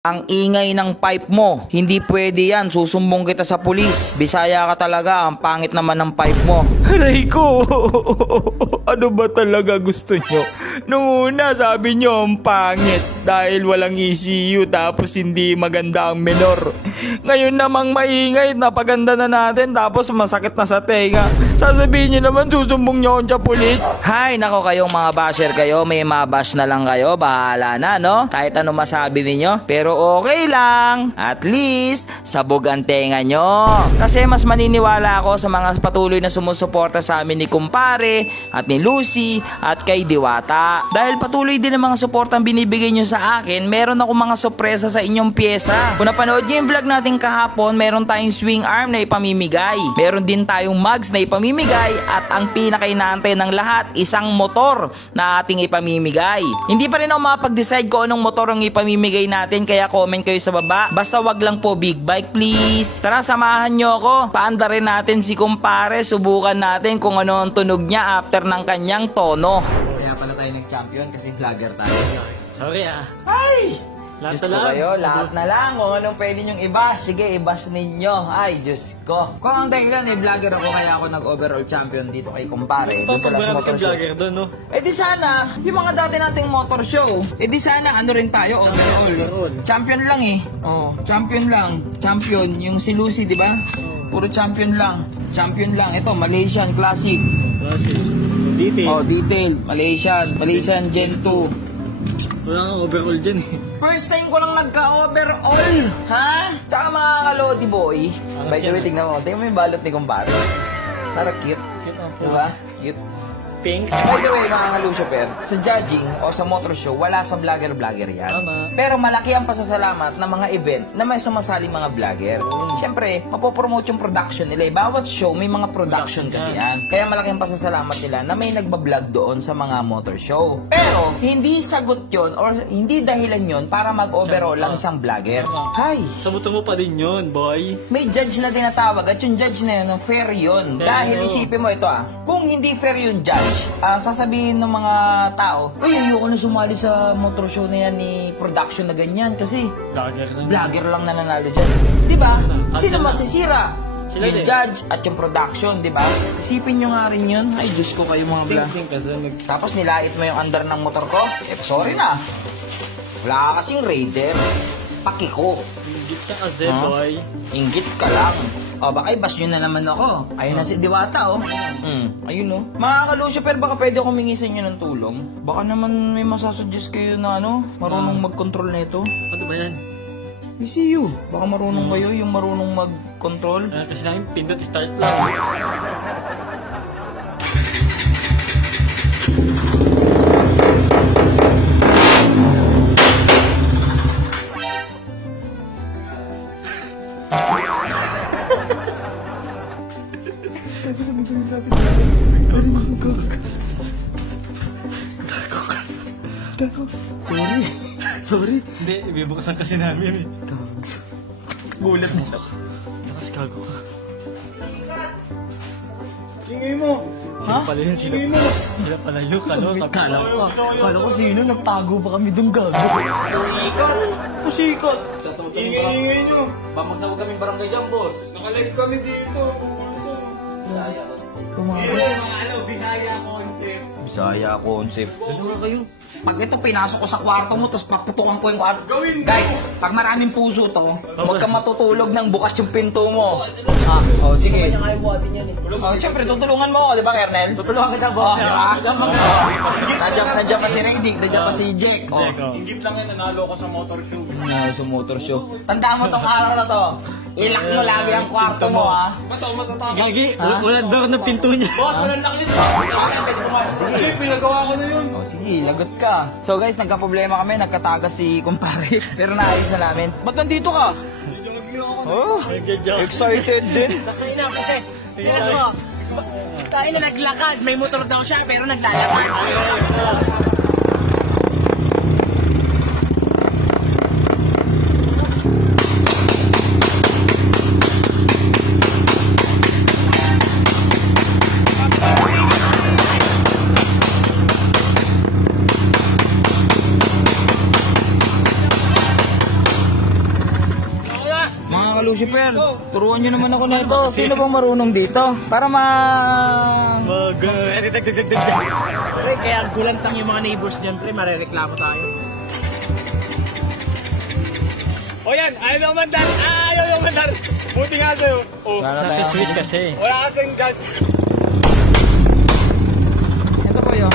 Ang ingay ng pipe mo, hindi pwede yan, susumbong kita sa pulis. Bisaya ka talaga, ang pangit naman ng pipe mo. Aray ko, ano ba talaga gusto nyo? Nung una sabi nyo ang pangit dahil walang ECU tapos hindi maganda ang menor. Ngayon namang maingay, napaganda na natin tapos masakit na sa tenga. Sasabihin nyo naman susumbong nyo sa pulis. Hay, nako kayong mga basher kayo, may mabash na lang kayo, bahala na no? Kahit ano masabi ninyo, pero okay lang. At least, sabog ang tenga nyo. Kasi mas maniniwala ako sa mga patuloy na sumusuporta sa amin ni Kumpare at ni Lucy at kay Diwata. Dahil patuloy din ang mga suportang binibigay nyo sa akin, meron ako mga sorpresa sa inyong pyesa. Kung napanood nyo yung vlog natin kahapon, meron tayong swing arm na ipamimigay. Meron din tayong mugs na ipamimigay at ang pinakainaantay ng lahat, isang motor na ating ipamimigay. Hindi pa rin ako makapag-decide kung anong motor ang ipamimigay natin, kaya comment kayo sa baba. Basta wag lang po big bike please. Tara, samahan nyo ako. Paanda rin natin si Kumpare. Subukan natin kung ano ang tunog niya after ng kanyang tono. Kaya pala tayo nag-champion kasi vlogger tayo. Sorry ah. Ay! Lahat Diyos ko na lang. kayo, lahat na lang. Kung anong pwede nyong i-bash, sige, i-bash ninyo. Ay, Diyos ko. Kung ang dahilan, vlogger ako, kaya ako nag-overall champion dito kay Kumpare. Doon sa Last Motor Show. Vlogger doon, no? Eh di sana, yung mga dati nating motor show, eh di sana, ano rin tayo, overall. Champion lang eh. Oh, champion lang. Champion, yung si Lucy, di ba? Puro champion lang. Champion lang. Ito, Malaysian Classic. Classic. Detail. Oh, detail. Malaysian Gen 2. Wala nga overall dyan eh. First time ko lang nagka-overall. Ha? Tsaka mga kalodi boy. By the way, tignan mo. Tignan mo yung balot ni Kumpare. Tara, cute. Cute ang po. Diba? Cute. Pink. By the way, mga kalusyper, sa judging o sa motor show, wala sa vlogger-vlogger yan. Tama. Pero malaki ang pasasalamat ng mga event na may sumasali mga vlogger. Siyempre, mapopromote yung production nila. Bawat show, may mga production kasi yan. Kaya malaki ang pasasalamat nila na may nagbablog doon sa mga motor show. Pero, hindi sagot yon or hindi dahilan yon para mag-overall lang isang vlogger. Hay! Sabuto mo pa din yun, boy. May judge na tinatawag at yung judge na yun, fair yun. Dahil isipin mo ito kung hindi fair yung judge, sasabihin ng mga tao, uy, ayoko na sumali sa motor show na yan ni production na ganyan kasi vlogger lang na nanalo dyan. Diba? Sino masisira? Sila Yung din. judge at yung production, diba? Isipin nyo nga rin yun. Ay, Diyos ko kayo mga vlog. Tapos nilait mo yung under ng motor ko? Eh, sorry na. Wala ka kasing raider. Pakiko. Ingit ka kasi, boy. Inggit ka lang. O, baka i-bash nyo na naman ako. Ayun na si Diwata, oh. Ayun, oh. Mga kalusyper, baka pwede akong mingi sa inyo ng tulong. Baka naman may masasuggest kayo na, marunong mag-control na ito. Ano ba yan? ECU. Baka marunong kayo, yung marunong mag-control. Kasi namin pindot start lang. Sorry. Hindi, ibibukasan kasi namin eh. Gulat mo. Lakas gago ka. Ingay mo! Sino pala yun? Sila pala yun, Kala ko sino, nagtago pa kami dun gago. Pusikat. Ingay nyo! Pamagtawag kami barangay dyan, boss. Nakalive kami dito! Bisaya. Bisaya concept! Bisaya concept. Ano kayo? Pag ito pinasok ko sa kwarto mo, tapos paputukan ko yung kwarto. Gawin! Guys, pag maraming puso to, huwag ka matutulog nang bukas yung pinto mo. Sige. Siyempre, tutulungan mo ako, di ba, Kernel? Tutulungan kita, boss. Nandiyan pa si Raydick, nandiyan pa si Jack. Ingit lang yan, nanalo ko sa motor show. Sa motor show. Tandaan mo tong araw na to. Ilak mo lagi ang kwarto mo, ha? Ba't ako matatakot? Gagi, walang door na pinto niya. Boss, walang laki nito! Sige, pinagawa ko na yun! Sige, lagot ka. So guys, nagka-problema kami, nagkatagas si Kumpare. Pero naayos na namin. Ba't nandito ka? Excited din. Tayo na, puti. Tingnan mo. Tayo na naglakad. May motor daw siya, pero naglalakad. Lucifer. Turuan nyo naman ako nito. Sino bang marunong dito? Para Pre, kaya gulantang yung mga neighbors dyan, pre, marereklamo tayo. O yan, ayaw mandar. Ayaw mandar. Buti nga sa'yo. Oh, Switch kasi. wala kasing gas. Ito po yun.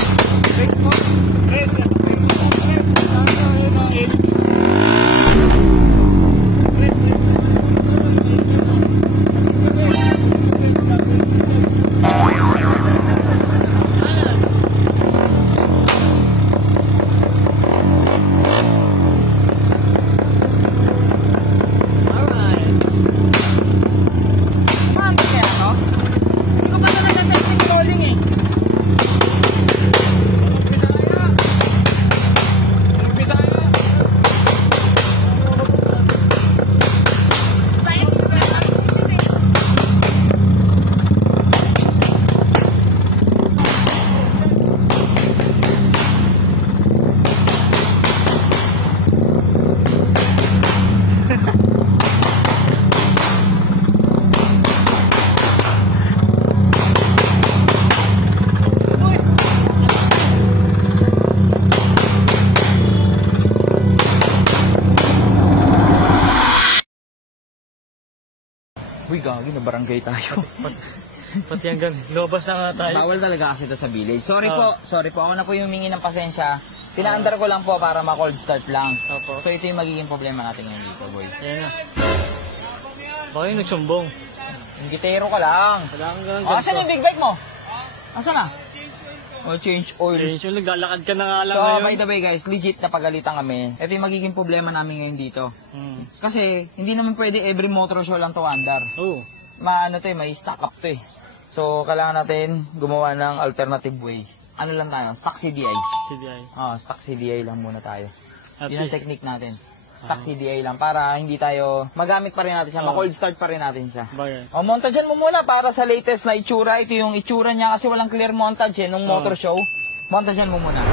Uy, gagi na barangay tayo. Pati hanggang lobas na nga tayo. Bawal talaga kasi ito sa village. Sorry po. Ako na po yung humingi ng pasensya. Pinaandar ko lang po para ma-cold start lang. Opo. So ito yung magiging problema natin ngayon dito, boy. Yan na. Baka yung nagsumbong. Yung gitero ka lang. Wala kang ganun. Asan yung big bike mo? Asan na? Oh, change oil. Yung naglalakad ka na nga lang So, ngayon. by the way guys, legit na pagalitan kami. Ito yung magiging problema namin ngayon dito. Kasi, hindi naman pwede every motor show lang to andar. Oo. Maano to eh, may stock up to eh. So, kailangan natin gumawa ng alternative way. Ano lang tayo? Stock CDI. CDI. Stock CDI lang muna tayo. At Yun ang least. technique natin. Stock CDI lang para hindi tayo magamit pa rin natin siya, ma-cold start pa rin natin siya. Bagay. O, montagean mo muna para sa latest na itsura. Ito yung itsura niya kasi walang clear montage eh, nung motor show. Montagean mo muna.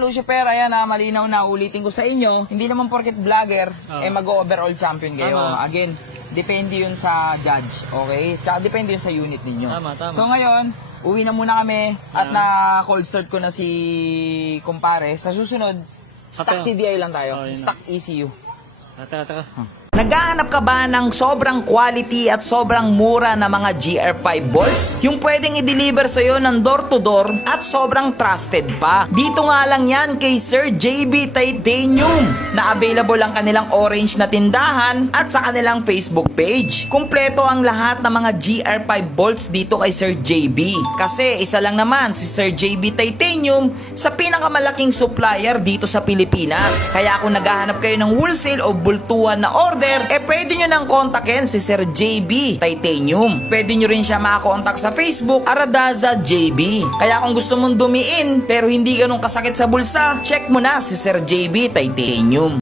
Lucifer, ayan na, malinaw na, ulitin ko sa inyo, hindi naman porket vlogger, mag-overall champion kayo. Again, depende yun sa judge, okay? Tsaka depende yun sa unit ninyo. Tama. So ngayon, uwi na muna kami at na-cold start ko na si kumpare. Sa susunod, stock CDI lang tayo, stock ECU. Taka. Naghahanap ka ba ng sobrang quality at sobrang mura na mga GR5 bolts? Yung pwedeng i-deliver sa'yo ng door-to-door at sobrang trusted pa. Dito nga lang yan kay Sir JB Titanium na available ang kanilang orange na tindahan at sa kanilang Facebook page. Kumpleto ang lahat ng mga GR5 bolts dito kay Sir JB. Kasi isa lang naman si Sir JB Titanium sa pinakamalaking supplier dito sa Pilipinas. Kaya kung naghahanap kayo ng wholesale o bultuhan na order, pwede nyo nang kontakin si Sir JB Titanium. Pwede nyo rin siya makakontak sa Facebook, Aradaza JB. Kaya kung gusto mong dumiin pero hindi ganun kasakit sa bulsa, check mo na si Sir JB Titanium.